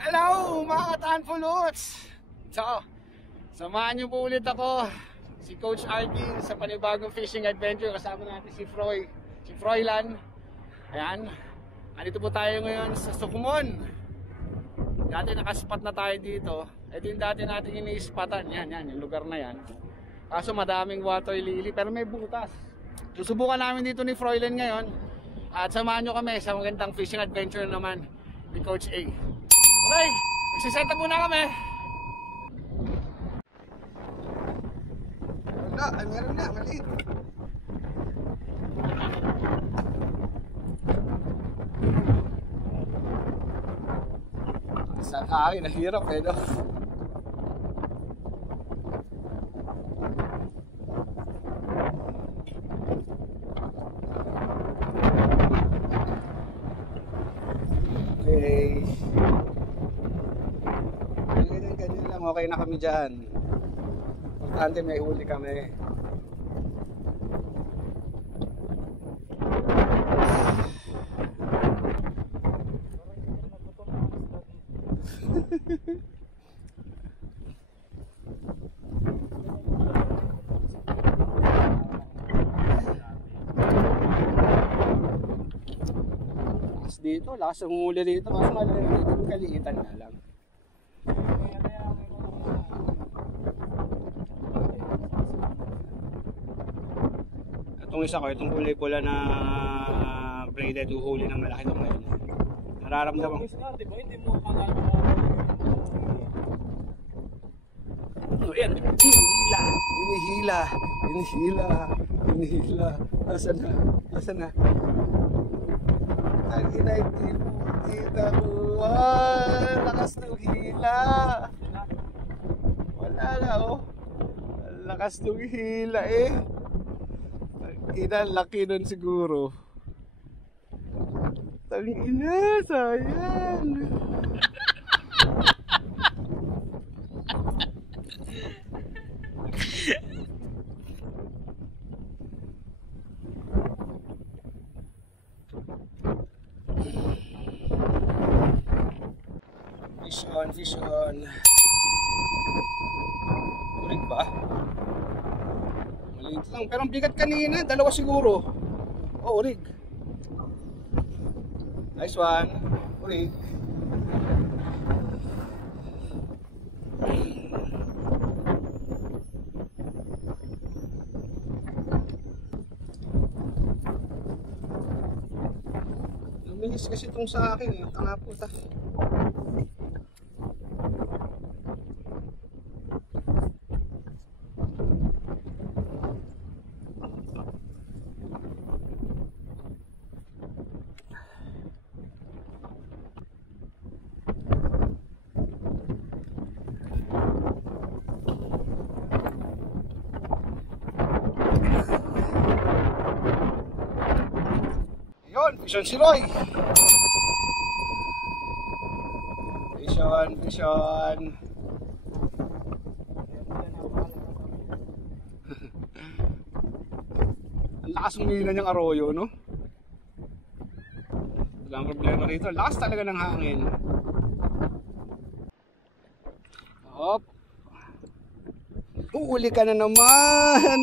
Hello mga Tanfuluts! So, samahan niyo po ulit ako, si Coach Arkin, sa panibagong fishing adventure. Kasama natin si Froilan. Ayan, andito po tayo ngayon sa Sukumon. Dati nakaspat na tayo dito. Ito yung dati natin ini-spatan. Yan, yung lugar na yan. Kaso madaming water lily pero may butas. Susubukan namin dito ni Froilan ngayon. At samahan nyo kami sa magandang fishing adventure naman ni Coach A. Okay, magsiset up muna kami. Meron na, maliit. Sa akin, nahirap eh, no? Okay. Ganyan lang, okay na kami dyan. Importante may huli kami. Dito, lakas ang huli dito. Mas malaki dito, kaliitan na lang. Itong isa ko, itong kulay pula na braided, uhuli ng malaki ito ngayon. Nararamdaman. Ano yan? Hinihila. Asan na? Ang inay kita ko. Lakas ng hila. Wala na oh. Lakas ng hila eh. Laki nun siguro. Tangina, sayang. Fish on. Ulit ba? Maliit lang, pero ang bigat kanina, dalawa siguro. Oh, urig. Nice one. Urig. Luminis kasi itong sa akin, tanga puta. Fishon si Roy. Fishon. Ang lakas umila niyang arroyo, no? Walang problema rito. Lakas talaga ng hangin. Hop. Uuli ka na naman.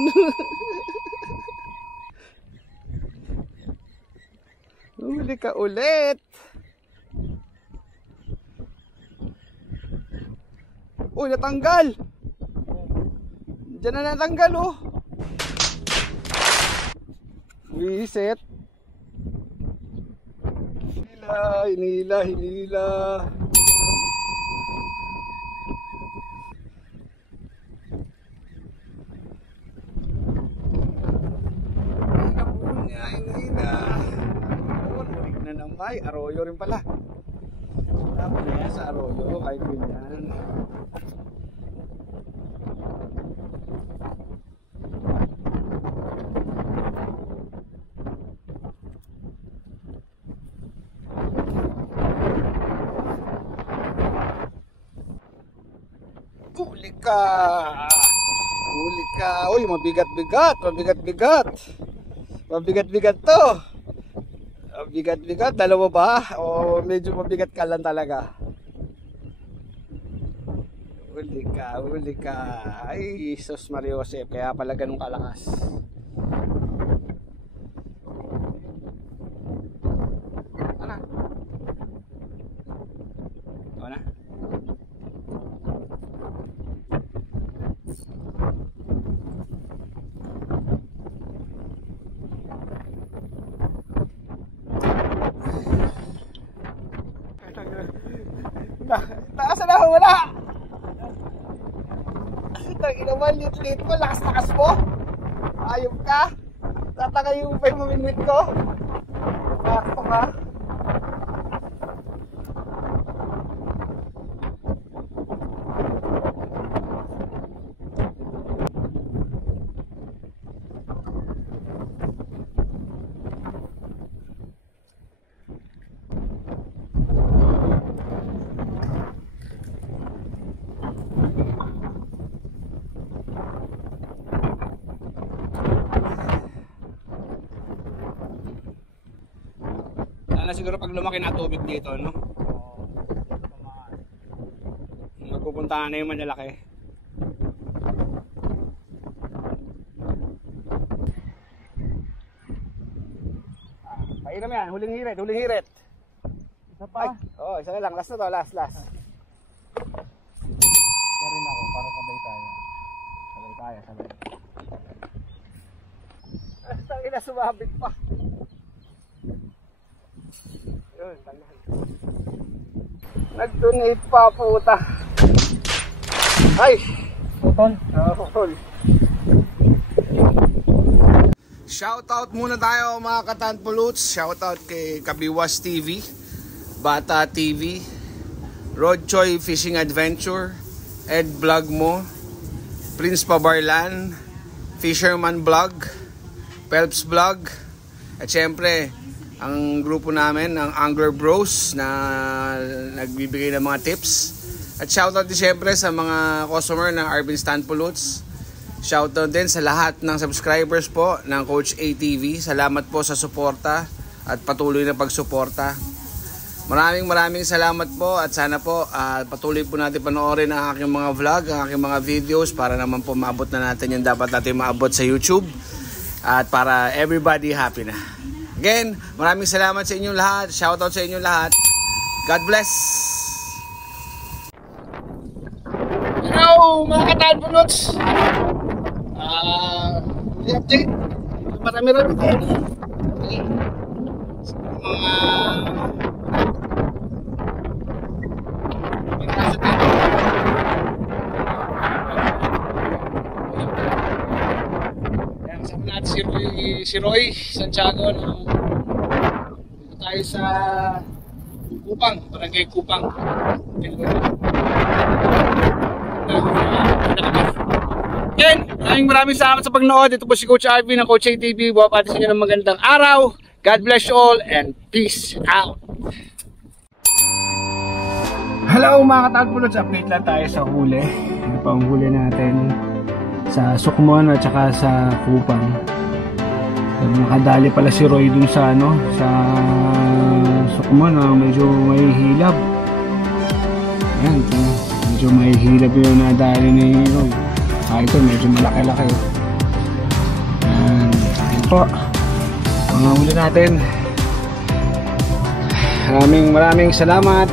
Huli ka ulit. Uy, natanggal. Diyan na natanggal oh. Reset. Hinila. Ay, arroyo rin pala. Tapos na sa arroyo, kahit ganyan. Huli ka. Uy, mabigat to. Bigat, dalawa ba? O medyo mabigat ka lang talaga? Huli ka. Ay, Jesus Mario Joseph, kaya pala ganun kalakas. Ano? Ano? Taas na, wala. Inaman, lit mo, lakas mo. Ayop ka. Tataka yung 5 minute ko. Bakit ka? Sana siguro pag lumaki na tubig dito, no? Magpupuntahan na yung malalaki. Painom yan, huling hirit. Isa pa? Ay, isa na lang, last na to, last. Kaya rin ako, para sabay tayo. Sabay. Ang ina, sumabit pa. Yun, nag-donate pa, puta. Ay! Putol. Shoutout muna tayo mga katanpuluts. Shoutout kay Kabiwas TV, Bata TV, Rod Choi Fishing Adventure, Ed Vlog Mo, Prince Pabarlan, Fisherman Vlog, Pelps Vlog, at syempre ang grupo namin, ang Angler Bros na nagbibigay ng mga tips. At shoutout din syempre sa mga customer ng Arvin Stanpuluts. Shoutout din sa lahat ng subscribers po ng Coach ATV. Salamat po sa suporta at patuloy na pagsuporta. Maraming salamat po at sana po patuloy po natin panoorin ang aking mga vlog, ang aking mga videos para naman po maabot na natin yung dapat natin maabot sa YouTube at para everybody happy na. Again, maraming salamat sa inyong lahat. Shoutout sa inyong lahat. God bless! Hello mga katanpuluts! Update. Marami din. Kasama natin si Roy Santiago. Dito tayo sa Kupang, Barangay Kupang. Again, maraming salamat sa pagnood. Ito po si Coach RV ng Coach ATV. Buwapati sa inyo ng magandang araw. God bless you all and peace out. Hello mga katanpuluts, update lang tayo sa huli. Ano pa ang huli natin sa Sukmon at saka sa Kupang. Nakadali pala si Roy dun sa sa Sukmon, medyo may hilab. Ayan, medyo may hilab yung nadali ni Roy. Ito medyo malaki-laki. Ayan po mga huli natin. Maraming salamat.